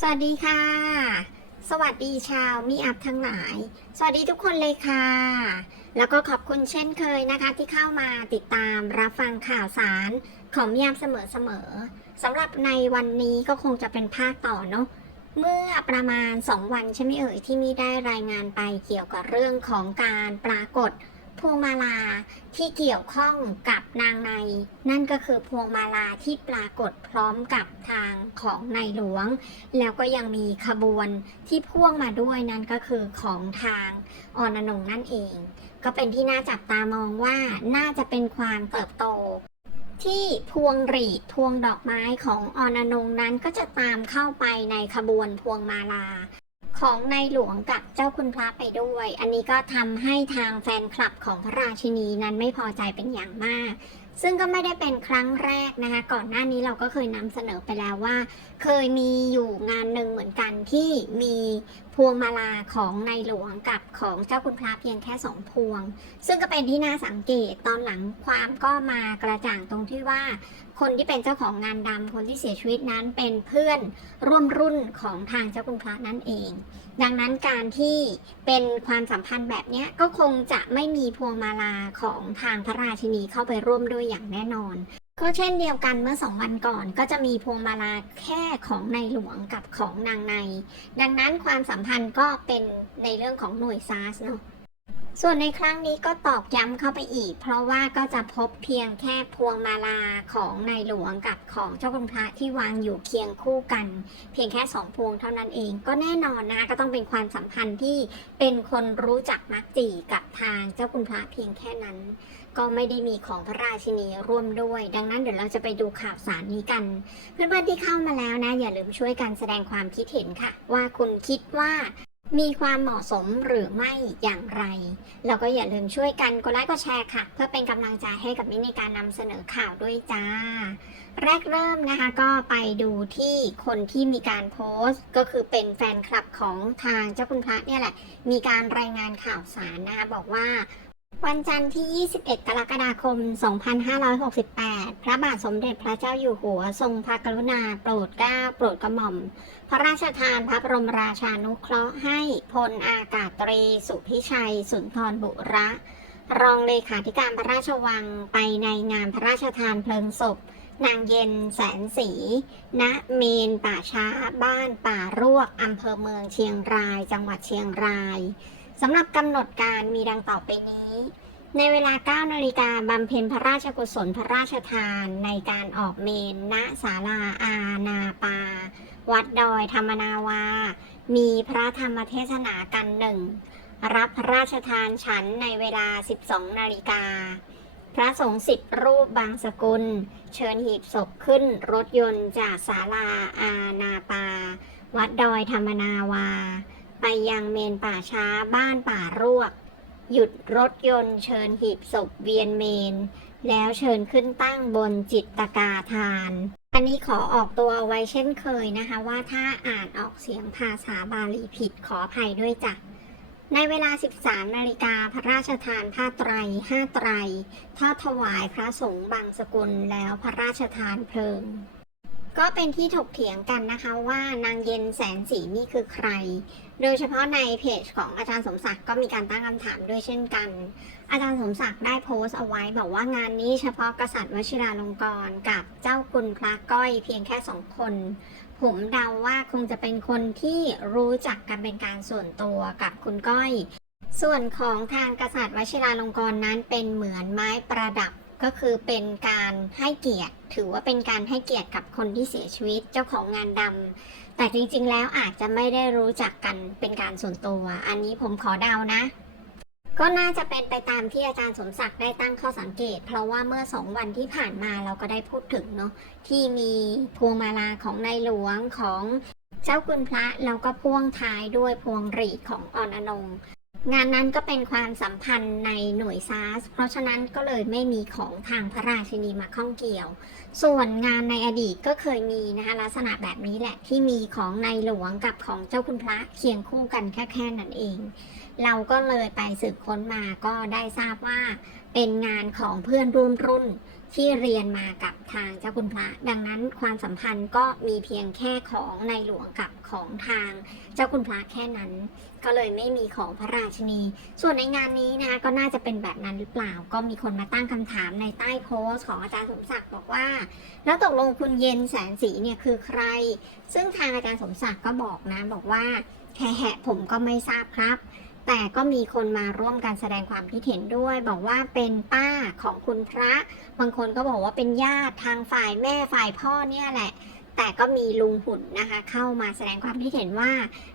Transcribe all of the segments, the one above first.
สวัสดีค่ะ สวัสดีชาวมีอัพทั้งหลาย สวัสดีทุกคนเลยค่ะ แล้วก็ขอบคุณเช่นเคยนะคะ ที่เข้ามาติดตามรับฟังข่าวสารของมีอัพเสมอๆสำหรับในวันนี้ก็คงจะเป็นภาคต่อเนาะเมื่อประมาณ 2 วันใช่ไหมเอ่ยที่มีได้รายงานไปเกี่ยวกับเรื่องของการปรากฏ พวงมาลาที่เกี่ยวข้องกับนางใน นั่นก็คือพวงมาลาที่ปรากฏพร้อมกับทางของในหลวง แล้วก็ยังมีขบวนที่พ่วงมาด้วยนั่นก็คือของทางอนนงนั่นเอง ก็เป็นที่น่าจับตามองว่าน่าจะเป็นความเติบโตที่พวงหรีดพวงดอกไม้ของอนนงนั้นก็จะตามเข้าไปในขบวนพวงมาลา ของในหลวงกับเจ้าคุณพระไปด้วย อันนี้ก็ทำให้ทางแฟนคลับของพระราชินีนั้นไม่พอใจเป็นอย่างมาก ซึ่งก็ไม่ได้เป็นครั้งแรกนะคะ ก่อนหน้านี้เราก็เคยนำเสนอไปแล้วว่า เคยมีอยู่งานหนึ่งเหมือนกันที่มีพวงมาลาของในหลวงกับของเจ้าคุณพระเพียงแค่สองพวง ซึ่งก็เป็นที่น่าสังเกตตอนหลังความก็มากระจ่างตรงที่ว่าคนที่เป็นเจ้าของงานดำคนที่เสียชีวิตนั้นเป็นเพื่อนร่วมรุ่นของทางเจ้าคุณพระนั่นเอง ดังนั้นการที่เป็นความสัมพันธ์แบบนี้ก็คงจะไม่มีพวงมาลาของทางพระราชินีเข้าไปร่วมด้วยอย่างแน่นอนก็เช่นเดียวกันเมื่อสองวันก่อนก็จะมีพวงมาลาแค่ของในหลวงกับของนางใน ดังนั้นความสัมพันธ์ก็เป็นในเรื่องของหน่วยซาร์สเนาะ ส่วนในครั้งนี้ก็ตอกย้ำเข้าไปอีก เพราะว่าก็จะพบเพียงแค่พวงมาลาของในหลวงกับของเจ้าคุณพระที่วางอยู่เคียงคู่กัน เพียงแค่สองพวงเท่านั้นเอง ก็แน่นอนนะคะก็ต้องเป็นความสัมพันธ์ที่เป็นคนรู้จักมักจีกับทางเจ้าคุณพระเพียงแค่นั้น ก็ไม่ได้มีของพระราชินีร่วมด้วย ดังนั้นเดี๋ยวเราจะไปดูข่าวสารนี้กัน เพื่อนๆที่เข้ามาแล้วนะ อย่าลืมช่วยกันแสดงความคิดเห็นค่ะ ว่าคุณคิดว่า มีความเหมาะสมหรือไม่อย่างไรแล้วก็อย่าลืมช่วยกันกดไลค์กดแชร์ค่ะ เพื่อเป็นกำลังใจให้กับมิ้นในการนำเสนอข่าวด้วยจ้า แรกเริ่มนะคะก็ไปดูที่คนที่มีการโพสต์ ก็คือเป็นแฟนคลับของทางเจ้าคุณพระเนี่ยแหละ มีการรายงานข่าวสารนะคะบอกว่า วันจันทร์ที่ 21 กรกฎาคม 2568 พระบาทสมเด็จพระเจ้าอยู่หัว ทรงพระกรุณาโปรดเกล้าโปรดกระหม่อม พระราชทานพระบรมราชานุเคราะห์ให้พลอากาศตรี สุพิชัย สุนทรบุระ รองเลขาธิการพระราชวังไปในงานพระราชทานเพลิงศพ นางเย็นแสนสี ณ เมนป่าช้า บ้านป่ารวกอำเภอเมืองเชียงราย จังหวัดเชียงราย สำหรับกำหนดการมีดังต่อไปนี้ ในเวลา 9 นาฬิกาบำเพ็ญพระราชกุศลพระราชทานในการออกเมนณศาลาอานาปา วัดดอยธรรมนาวา มีพระธรรมเทศนากันหนึ่ง รับพระราชทานฉันในเวลา 12 นาฬิกา พระสงฆ์สิบรูปบางสกุล เชิญหีบศพขึ้นรถยนต์จากศาลาอานาปา วัดดอยธรรมนาวา ไปยังเมนป่าช้าบ้านป่ารวก หยุดรถยนต์เชิญหีบศพเวียนเมน แล้วเชิญขึ้นตั้งบนจิตตกาทาน อันนี้ขอออกตัวไว้เช่นเคยนะคะ ว่าถ้าอ่านออกเสียงภาษาบาลีผิดขออภัยด้วยจ้ะในเวลา 13 นาฬิกาพระราชทานผ้าไตรห้าไตรทอดถวายพระสงฆ์บางสกุลแล้วพระราชทานเพลิง ก็เป็นที่ถกเถียงกันนะคะว่านางเย็นแสนสีนี่คือใคร โดยเฉพาะในเพจของอาจารย์สมศักดิ์ก็มีการตั้งคำถามด้วยเช่นกัน อาจารย์สมศักดิ์ได้โพสต์เอาไว้บอกว่างานนี้เฉพาะกษัตริย์วชิราลงกรณ์กับเจ้าคุณพระก้อยเพียงแค่สองคน ผมเดาว่าคงจะเป็นคนที่รู้จักกันเป็นการส่วนตัวกับคุณก้อย ส่วนของทางกษัตริย์วชิราลงกรณ์นั้นเป็นเหมือนไม้ประดับ ก็คือเป็นการให้เกียรติ ถือว่าเป็นการให้เกียรติกับคนที่เสียชีวิตเจ้าของงานดำแต่จริงๆ แล้วอาจจะไม่ได้รู้จักกันเป็นการส่วนตัว อันนี้ผมขอเดานะ ก็น่าจะเป็นไปตามที่อาจารย์สมศักดิ์ได้ตั้งข้อสังเกต เพราะว่าเมื่อสองวันที่ผ่านมาเราก็ได้พูดถึงเนาะที่มีพวงมาลาของในหลวงของเจ้าคุณพระแล้วก็พ่วงท้ายด้วยพวงหรีดของอ่อนอนง งานนั้นก็เป็นความสัมพันธ์ในหน่วยซาสเพราะฉะนั้นก็เลยไม่มีของทางพระราชินีมาข้องเกี่ยว ส่วนงานในอดีตก็เคยมีนะคะลักษณะแบบนี้แหละที่มีของในหลวงกับของเจ้าคุณพระเคียงคู่กันแค่แค่นั้นเอง เราก็เลยไปสืบค้นมาก็ได้ทราบว่า เป็นงานของเพื่อนร่วมรุ่นที่เรียนมากับทางเจ้าคุณพระ ดังนั้นความสัมพันธ์ก็มีเพียงแค่ของในหลวงกับของทางเจ้าคุณพระแค่นั้น ก็เลยไม่มีของพระราชนี ส่วนในงานนี้นะคะก็น่าจะเป็นแบบนั้นหรือเปล่า ก็มีคนมาตั้งคำถามในใต้โพสต์ของอาจารย์สมศักดิ์บอกว่า แล้วตกลงคุณเย็นแสนสีเนี่ยคือใคร ซึ่งทางอาจารย์สมศักดิ์ก็บอกนะบอกว่าแหะผมก็ไม่ทราบครับ แต่ก็มีคนมาร่วมกันแสดงความคิดเห็นด้วย บอกว่าเป็นป้าของคุณพระ บางคนก็บอกว่าเป็นญาติทางฝ่ายแม่ฝ่ายพ่อเนี่ยแหละ แต่ก็มีลุงหุ่นนะคะ เข้ามาแสดงความคิดเห็นว่า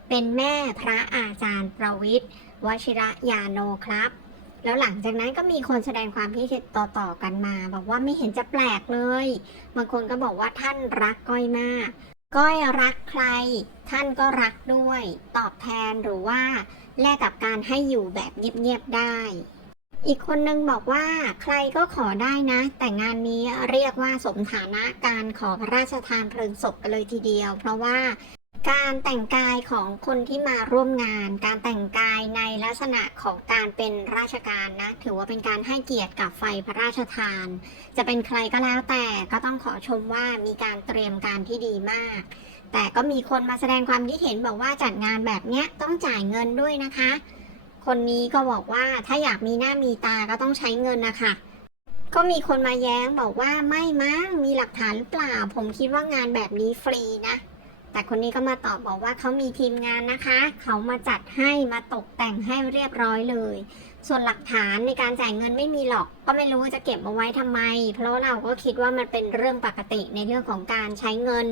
เป็นแม่พระอาจารย์ประวิทย์วชิระยาโนครับ แล้วหลังจากนั้นก็มีคนแสดงความคิดเห็นต่อๆกันมา บอกว่าไม่เห็นจะแปลกเลย บางคนก็บอกว่าท่านรักก้อยมาก ก้อยรักใคร ท่านก็รักด้วย ตอบแทนหรือว่าแลกกับการให้อยู่แบบเงียบๆได้ อีกคนนึงบอกว่าใครก็ขอได้นะ แต่งานนี้เรียกว่าสมฐานะการขอพระราชทานเพลิงศพกันเลยทีเดียว เพราะว่าการแต่งกายของคนที่มาร่วมงาน การแต่งกายในลักษณะของการเป็นราชการนะ ถือว่าเป็นการให้เกียรติกับไฟพระราชทาน จะเป็นใครก็แล้วแต่ก็ต้องขอชมว่ามีการเตรียมการที่ดีมาก แต่ก็มีคนมาแสดงความคิดเห็นบอกว่าจัดงานแบบเนี้ยต้องจ่ายเงินด้วยนะคะ คนนี้ก็บอกว่าถ้าอยากมีหน้ามีตาก็ต้องใช้เงินนะคะ ก็มีคนมาแย้งบอกว่าไม่มั้งมีหลักฐานหรือเปล่า ผมคิดว่างานแบบนี้ฟรีนะ แต่คนนี้ก็มาตอบบอกว่าเขามีทีมงานนะคะ เขามาจัดให้มาตกแต่งให้เรียบร้อยเลย ส่วนหลักฐานในการจ่ายเงินไม่มีหรอก ก็ไม่รู้จะเก็บเอาไว้ทำไม เพราะเราก็คิดว่ามันเป็นเรื่องปกติในเรื่องของการใช้เงิน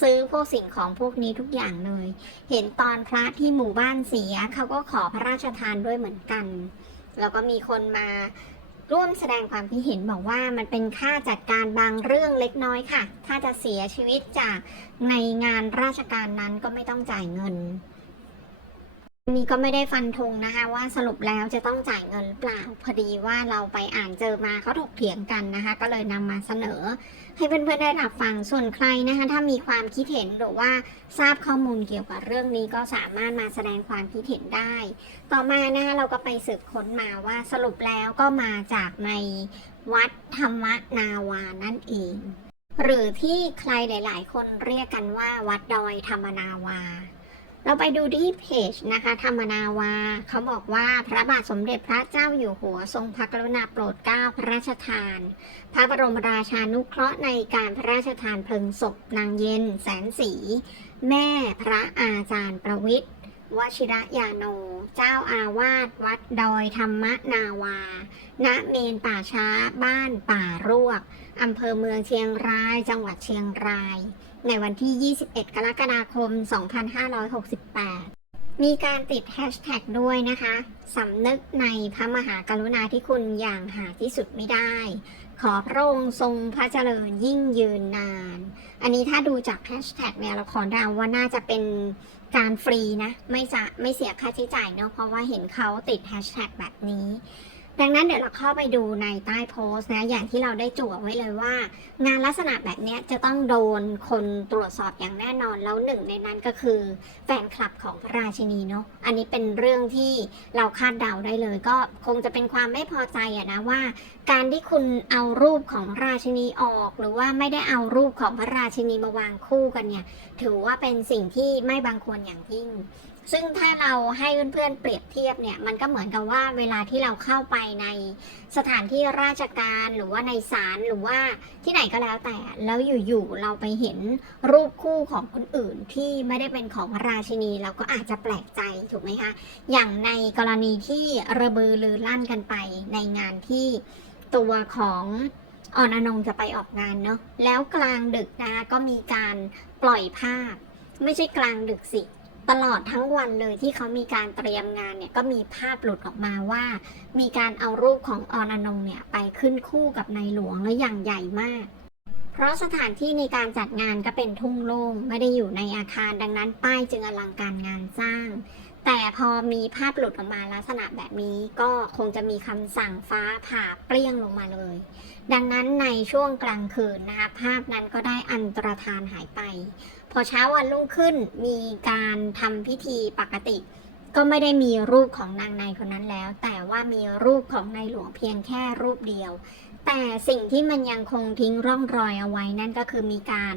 ซื้อพวกสิ่งของพวกนี้ทุกอย่างเลย เห็นตอนพระที่หมู่บ้านเสียเขาก็ขอพระราชทานด้วยเหมือนกัน แล้วก็มีคนมาร่วมแสดงความคิดเห็นบอกว่ามันเป็นค่าจัดการบางเรื่องเล็กน้อยค่ะ ถ้าจะเสียชีวิตจากในงานราชการนั้นก็ไม่ต้องจ่ายเงิน นี้ก็ไม่ได้ฟันธงนะคะว่าสรุปแล้วจะต้องจ่ายเงินหรือเปล่าพอดีว่าเราไปอ่านเจอมาเขาถกเถียงกันนะคะ ก็เลยนำมาเสนอ ให้เพื่อนๆได้รับฟังส่วนใครนะคะ ถ้ามีความคิดเห็นหรือว่าทราบข้อมูลเกี่ยวกับเรื่องนี้ก็สามารถมาแสดงความคิดเห็นได้ ต่อมานะคะเราก็ไปสืบค้นมาว่าสรุปแล้วก็มาจากในวัดธรรมนาวานั่นเองหรือที่ใครหลาย ๆ คนเรียกกันว่าวัดดอยธรรมนาวา เราไปดูที่เพจนะคะธรรมนาวาเขาบอกว่าพระบาทสมเด็จพระเจ้าอยู่หัวทรงพระกรุณาโปรดเกล้าพระราชทาน พระบรมราชานุเคราะห์ในการพระราชทานเพลิงศพนางเย็น แสนสี แม่พระอาจารย์ประวิทย์วชิระยาโน เจ้าอาวาสวัดดอยธรรมนาวา ณ เมนป่าช้าบ้านป่ารวก อำเภอเมืองเชียงราย จังหวัดเชียงราย ในวันที่ 21 กรกฎาคม 2568 มีการติดแฮชแท็กด้วยนะคะสำนึกในพระมหากรุณาธิคุณอย่างหาที่สุดไม่ได้ ขอพระองค์ทรงพระเจริญยิ่งยืนนาน อันนี้ถ้าดูจากแฮชแท็กเนี่ยเราขอเดาว่าน่าจะเป็นการฟรีนะ ไม่จะไม่เสียค่าใช้จ่ายเนาะเพราะว่าเห็นเขาติดแฮชแท็กแบบนี้ ดังนั้นเดี๋ยวเราเข้าไปดูในใต้โพสต์นะ อย่างที่เราได้จั่วไว้เลยว่า งานลักษณะแบบนี้จะต้องโดนคนตรวจสอบอย่างแน่นอน แล้วหนึ่งในนั้นก็คือแฟนคลับของพระราชินีเนาะอันนี้เป็นเรื่องที่เราคาดเดาได้เลย ก็คงจะเป็นความไม่พอใจอะนะว่า การที่คุณเอารูปของพระราชินีออก หรือว่าไม่ได้เอารูปของพระราชินีมาวางคู่กันเนี่ย ถือว่าเป็นสิ่งที่ไม่บังควรอย่างยิ่ง ซึ่งถ้าเราให้เพื่อนๆเปรียบเทียบเนี่ยมันก็เหมือนกับว่าเวลาที่เราเข้าไปในสถานที่ราชการหรือว่าในศาลหรือว่าที่ไหนก็แล้วแต่แล้วอยู่ๆเราไปเห็นรูปคู่ของคนอื่นที่ไม่ได้เป็นของราชินี เราก็อาจจะแปลกใจถูกไหมคะ อย่างในกรณีที่ระเบือลือลั่นกันไปในงานที่ตัวของอ่อนอนงจะไปออกงานเนาะแล้วกลางดึกนะคะก็มีการปล่อยภาพ ไม่ใช่กลางดึกสิ ตลอดทั้งวันเลยที่เขามีการเตรียมงานเนี่ยก็มีภาพหลุดออกมาว่า มีการเอารูปของออนอนงเนี่ยไปขึ้นคู่กับในหลวงและอย่างใหญ่มาก เพราะสถานที่ในการจัดงานก็เป็นทุ่งโล่งไม่ได้อยู่ในอาคารดังนั้นป้ายจึงอลังการงานสร้าง แต่พอมีภาพหลุดออกมาลักษณะแบบนี้ก็คงจะมีคำสั่งฟ้าผ่าเปรี้ยงลงมาเลย ดังนั้นในช่วงกลางคืนนะคะภาพนั้นก็ได้อันตรธานหายไป พอเช้าวันรุ่งขึ้นมีการทำพิธีปกติ ก็ไม่ได้มีรูปของนางในคนนั้นแล้ว แต่ว่ามีรูปของในหลวงเพียงแค่รูปเดียว แต่สิ่งที่มันยังคงทิ้งร่องรอยเอาไว้นั่นก็คือมีการ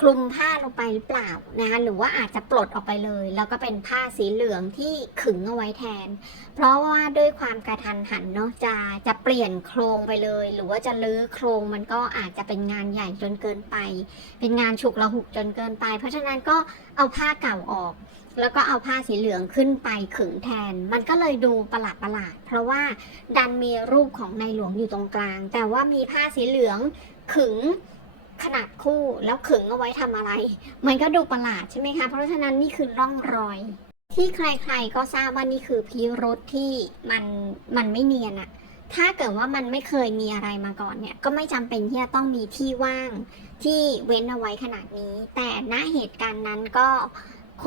คลุมผ้าลงไปหรือเปล่านะคะหรือว่าอาจจะปลดออกไปเลย แล้วก็เป็นผ้าสีเหลืองที่ขึงเอาไว้แทน เพราะว่าด้วยความกระทันหันเนาะจะจะเปลี่ยนโครงไปเลย หรือว่าจะลื้อโครงมันก็อาจจะเป็นงานใหญ่จนเกินไป เป็นงานฉุกละหุกจนเกินไป เพราะฉะนั้นก็เอาผ้าเก่าออก แล้วก็เอาผ้าสีเหลืองขึ้นไปขึงแทน มันก็เลยดูประหลาดประหลาด เพราะว่าดันมีรูปของในหลวงอยู่ตรงกลาง แต่ว่ามีผ้าสีเหลืองขึง ขนาดคู่แล้วขึงเอาไว้ทำอะไร มันก็ดูประหลาดใช่ไหมคะ เพราะฉะนั้นนี่คือร่องรอย ที่ใครๆก็ทราบว่านี่คือพิรุษที่มันมันไม่เนียนอะถ้าเกิดว่ามันไม่เคยมีอะไรมาก่อนเนี่ย ก็ไม่จำเป็นที่จะต้องมีที่ว่างที่เว้นเอาไว้ขนาดนี้ แต่ณเหตุการณ์นั้นก็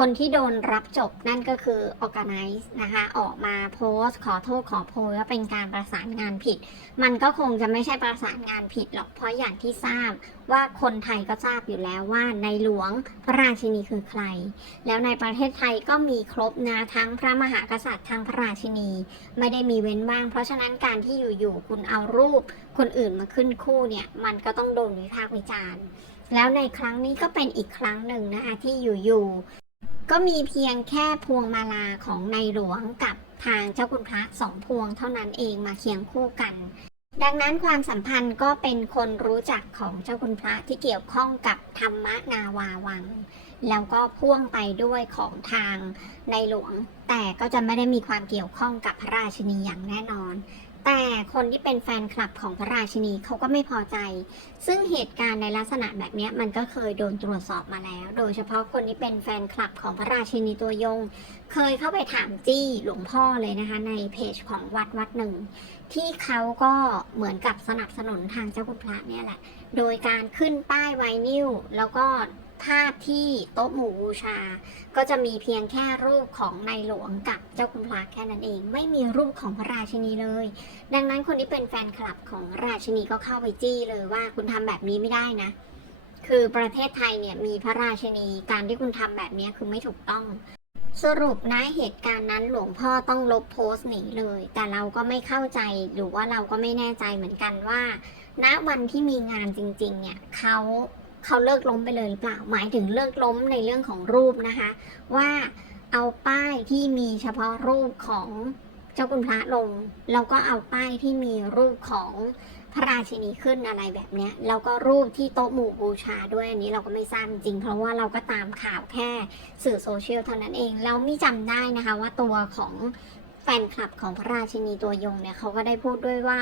คนที่โดนรับจบนั่นก็คือ organize นะคะ ออกมาโพสขอโทษขอโพยว่าเป็นการประสานงานผิด มันก็คงจะไม่ใช่ประสานงานผิดหรอก เพราะอย่างที่ทราบว่าคนไทยก็ทราบอยู่แล้วว่าในหลวงพระราชินีคือใคร แล้วในประเทศไทยก็มีครบนะทั้งพระมหากษัตริย์ทั้งพระราชินี ไม่ได้มีเว้นว่าง เพราะฉะนั้นการที่อยู่ๆคุณเอารูปคนอื่นมาขึ้นคู่เนี่ยมันก็ต้องโดนวิพากษ์วิจารณ์แล้วในครั้งนี้ก็เป็นอีกครั้งหนึ่งนะคะที่อยู่ๆ ก็มีเพียงแค่พวงมาลาของในหลวงกับทางเจ้าคุณพระสองพวงเท่านั้นเองมาเคียงคู่กัน ดังนั้นความสัมพันธ์ก็เป็นคนรู้จักของเจ้าคุณพระที่เกี่ยวข้องกับธรรมนาวาวัง แล้วก็พ่วงไปด้วยของทางในหลวง แต่ก็จะไม่ได้มีความเกี่ยวข้องกับพระราชินีอย่างแน่นอน แต่คนที่เป็นแฟนคลับของพระราชินีเขาก็ไม่พอใจ ซึ่งเหตุการณ์ในลักษณะแบบนี้มันก็เคยโดนตรวจสอบมาแล้ว โดยเฉพาะคนที่เป็นแฟนคลับของพระราชินีตัวยง เคยเข้าไปถามจี้หลวงพ่อเลยนะคะในเพจของวัดวัดหนึ่งที่เขาก็เหมือนกับสนับสนุนทางเจ้าคุณพระเนี่ยแหละ โดยการขึ้นป้ายไวนิลแล้วก็ ภาพที่โต๊ะหมู่บูชา ก็จะมีเพียงแค่รูปของในหลวงกับเจ้าคุณพระแค่นั้นเอง ไม่มีรูปของพระราชินีเลย ดังนั้นคนที่เป็นแฟนคลับของราชินีก็เข้าไปจี้เลยว่าคุณทำแบบนี้ไม่ได้นะ คือประเทศไทยเนี่ยมีพระราชินีการที่คุณทำแบบนี้คือไม่ถูกต้องสรุปนะเหตุการณ์นั้นหลวงพ่อต้องลบโพสต์หนีเลย แต่เราก็ไม่เข้าใจหรือว่าเราก็ไม่แน่ใจเหมือนกันว่า ณวันที่มีงานจริง ๆ เนี่ยเขา เขาเลิกล้มไปเลยหรือเปล่า หมายถึงเลิกล้มในเรื่องของรูปนะคะ ว่าเอาป้ายที่มีเฉพาะรูปของเจ้าคุณพระลง แล้วก็เอาป้ายที่มีรูปของพระราชินีขึ้นอะไรแบบเนี้ยแล้วก็รูปที่โต๊ะหมู่บูชาด้วยอันนี้เราก็ไม่ทราบจริง เพราะว่าเราก็ตามข่าวแค่สื่อโซเชียลเท่านั้นเอง เราไม่จำได้นะคะว่าตัวของ แฟนคลับของพระราชินีตัวยงเนี่ยเขาก็ได้พูดด้วยว่า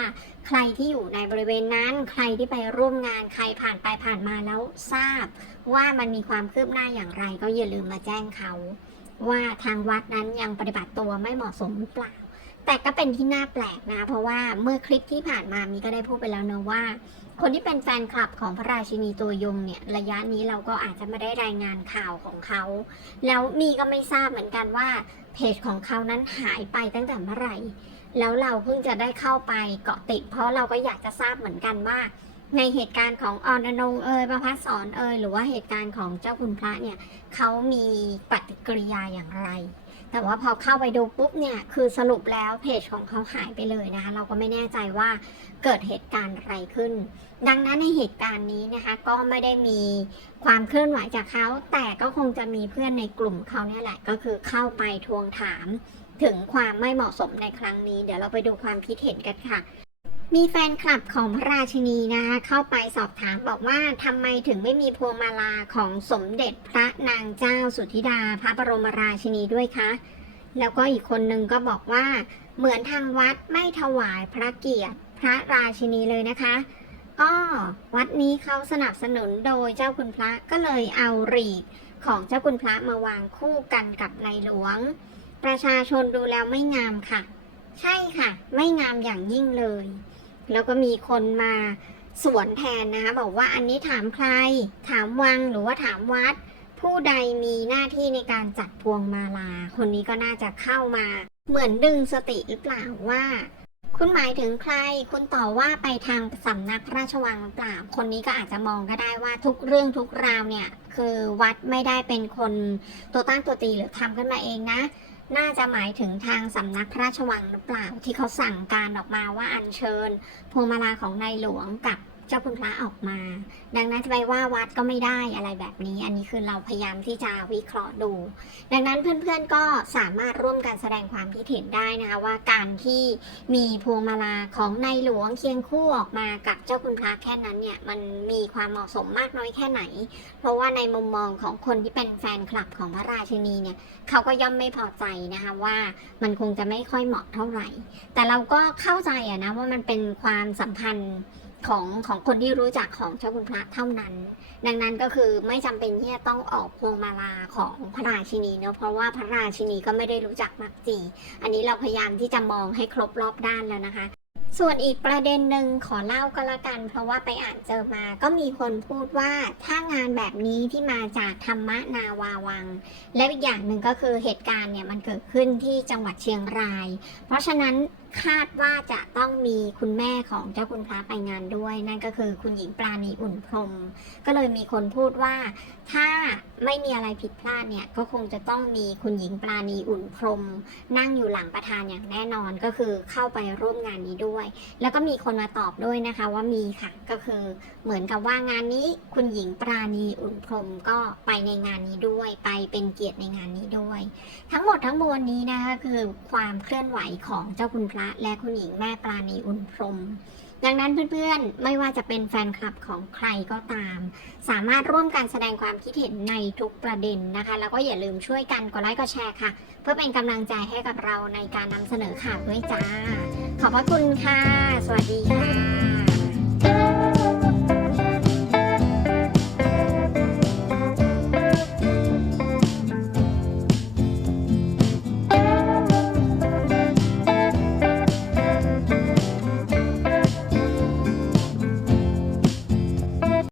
ใครที่อยู่ในบริเวณนั้น ใครที่ไปร่วมงานใครผ่านไปผ่านมาแล้วทราบ ว่ามันมีความคืบหน้าอย่างไร ก็อย่าลืมมาแจ้งเขา ว่าทางวัดนั้นยังปฏิบัติตัวไม่เหมาะสมหรือเปล่า แต่ก็เป็นที่น่าแปลกนะ เพราะว่าเมื่อคลิปที่ผ่านมามีก็ได้พูดไปแล้วเนอะว่า คนที่เป็นแฟนคลับของพระราชินีตัวยงเนี่ยระยะนี้เราก็อาจจะไม่ได้รายงานข่าวของเขา แล้วมีก็ไม่ทราบเหมือนกันว่าเพจของเขานั้นหายไปตั้งแต่เมื่อไหร่ แล้วเราเพิ่งจะได้เข้าไปเกาะติด เพราะเราก็อยากจะทราบเหมือนกันว่า ในเหตุการณ์ของออนอนงเอยประพัสสอนเอยหรือว่าเหตุการณ์ของเจ้าคุณพระเนี่ยเขามีปฏิกิริยาอย่างไร แต่ว่าพอเข้าไปดูปุ๊บเนี่ย คือสรุปแล้วเพจของเขาหายไปเลยนะคะ เราก็ไม่แน่ใจว่าเกิดเหตุการณ์อะไรขึ้น ดังนั้นในเหตุการณ์นี้นะคะ ก็ไม่ได้มีความเคลื่อนไหวจากเขา แต่ก็คงจะมีเพื่อนในกลุ่มเขาเนี่ยแหละ ก็คือเข้าไปทวงถามถึงความไม่เหมาะสมในครั้งนี้ เดี๋ยวเราไปดูความคิดเห็นกันค่ะ มีแฟนคลับของพระราชินีนะคะเข้าไปสอบถามบอกว่าทำไมถึงไม่มีพวงมาลาของสมเด็จพระนางเจ้าสุธิดาพระบรมราชินีด้วยคะ แล้วก็อีกคนนึงก็บอกว่า เหมือนทางวัดไม่ถวายพระเกียรติพระราชินีเลยนะคะอ้อวัดนี้เขาสนับสนุนโดยเจ้าคุณพระก็เลยเอาหรีดของเจ้าคุณพระมาวางคู่กันกับในหลวง ประชาชนดูแล้วไม่งามค่ะ ใช่ค่ะ ไม่งามอย่างยิ่งเลย แล้วก็มีคนมาสวนแทนนะคะบอกว่าอันนี้ถามใคร ถามวังหรือว่าถามวัด ผู้ใดมีหน้าที่ในการจัดพวงมาลา คนนี้ก็น่าจะเข้ามา เหมือนดึงสติหรือเปล่าว่า คุณหมายถึงใคร คุณต่อว่าไปทางสำนักพระราชวังหรือเปล่า คนนี้ก็อาจจะมองก็ได้ว่าทุกเรื่องทุกราวเนี่ย คือวัดไม่ได้เป็นคนตัวตั้งตัวตีหรือทำขึ้นมาเองนะ น่าจะหมายถึงทางสำนักพระราชวังหรือเปล่าที่เขาสั่งการออกมาว่าอัญเชิญพวงมาลาของนายหลวงกับ เจ้าคุณพระออกมา ดังนั้นจะไปว่าวัดก็ไม่ได้อะไรแบบนี้ อันนี้คือเราพยายามที่จะวิเคราะห์ดู ดังนั้นเพื่อนๆก็สามารถร่วมกันแสดงความคิดเห็นได้นะคะว่าการที่มีพวงมาลาของนายหลวงเคียงคู่ออกมากับเจ้าคุณพระแค่นั้นเนี่ยมันมีความเหมาะสมมากน้อยแค่ไหน เพราะว่าในมุมมองของคนที่เป็นแฟนคลับของพระราชินีเนี่ยเขาก็ย่อมไม่พอใจนะคะว่ามันคงจะไม่ค่อยเหมาะเท่าไหร่ แต่เราก็เข้าใจอะนะว่ามันเป็นความสัมพันธ์ ของของคนที่รู้จักของเจ้าคุณพระเท่านั้น ดังนั้นก็คือไม่จำเป็นที่จะต้องออกพวงมาลาของพระราชินีเนอะเพราะว่าพระราชินีก็ไม่ได้รู้จักมักจีอันนี้เราพยายามที่จะมองให้ครบรอบด้านแล้วนะคะ ส่วนอีกประเด็นหนึ่งขอเล่าก็แล้วกัน เพราะว่าไปอ่านเจอมา ก็มีคนพูดว่าถ้างานแบบนี้ที่มาจากธรรมนาวาวัง และอีกอย่างหนึ่งก็คือเหตุการณ์เนี่ยมันเกิดขึ้นที่จังหวัดเชียงราย เพราะฉะนั้น คาดว่าจะต้องมีคุณแม่ของเจ้าคุณพระไปงานด้วย นั่นก็คือคุณหญิงปราณีอุ่นพรม ก็เลยมีคนพูดว่าถ้าไม่มีอะไรผิดพลาดเนี่ยก็คงจะต้องมีคุณหญิงปราณีอุ่นพรม นั่งอยู่หลังประธานอย่างแน่นอนก็คือเข้าไปร่วมงานนี้ด้วย แล้วก็มีคนมาตอบด้วยนะคะว่ามีค่ะก็คือเหมือนกับว่างานนี้คุณหญิงปราณีอุ่นพรมก็ไปในงานนี้ด้วย ไปเป็นเกียรติในงานนี้ด้วย ทั้งหมดทั้งมวลนี้นะคะคือความเคลื่อนไหวของเจ้าคุณพระและคุณหญิงแม่ปราณีอุ่นพรม ดังนั้นเพื่อนๆ ไม่ว่าจะเป็นแฟนคลับของใครก็ตาม สามารถร่วมกันแสดงความคิดเห็นในทุกประเด็นนะคะ แล้วก็อย่าลืมช่วยกันกดไลค์กดแชร์ค่ะ เพื่อเป็นกำลังใจให้กับเราในการนำเสนอข่าวด้วยจ้า ขอบพระคุณค่ะ สวัสดีค่ะ